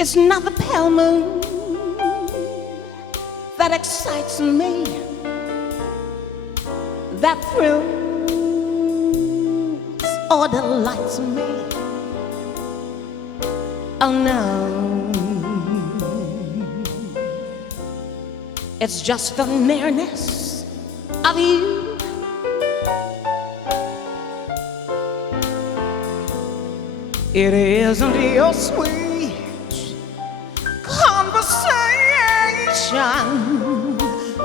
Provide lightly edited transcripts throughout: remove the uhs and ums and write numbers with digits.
It's not the pale moon that excites me, that thrills or delights me. Oh no, it's just the nearness of you. It isn't your sweet conversation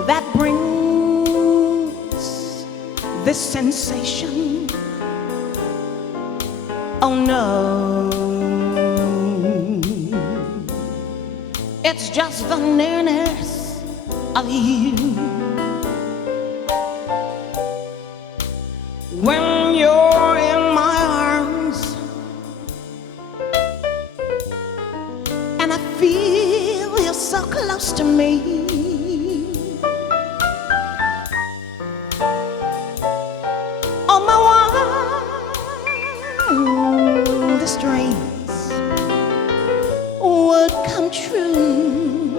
that brings this sensation. Oh no, it's just the nearness of you. When you're in my arms and I feel you're so close to me, all my wildest dreams would come true.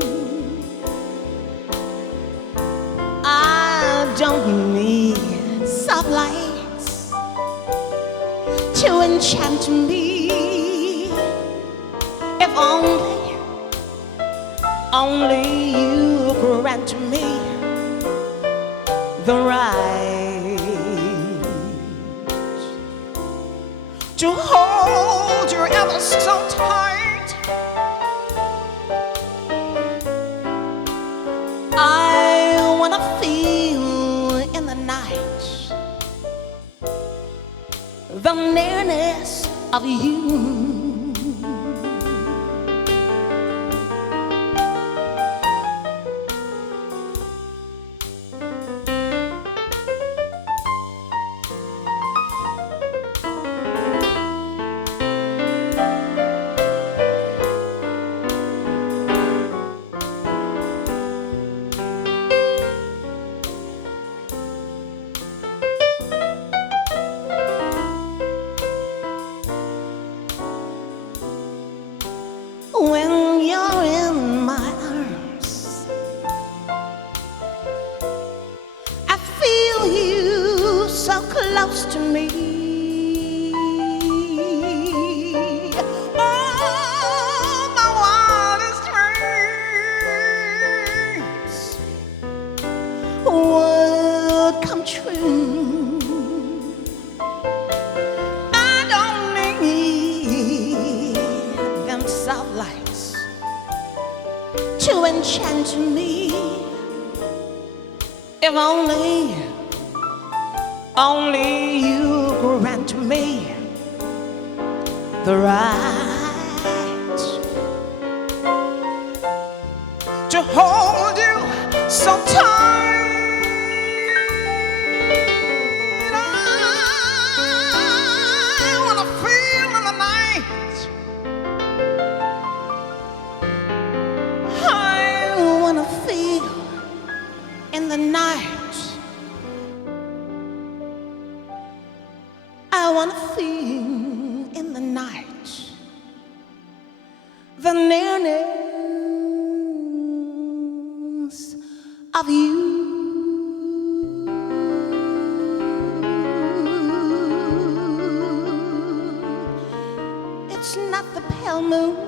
I don't need soft lights to enchant me. If only you grant me the right to hold you ever so tight. I wanna feel in the night the nearness of you. When you're in my arms, I feel you so close to me. All my wildest dreams would come true. Soft lights to enchant me. If only you grant me the right to hold you so tight. I wanna feel in the night. In the night, I wanna feel in the night the nearness of you. It's not the pale moon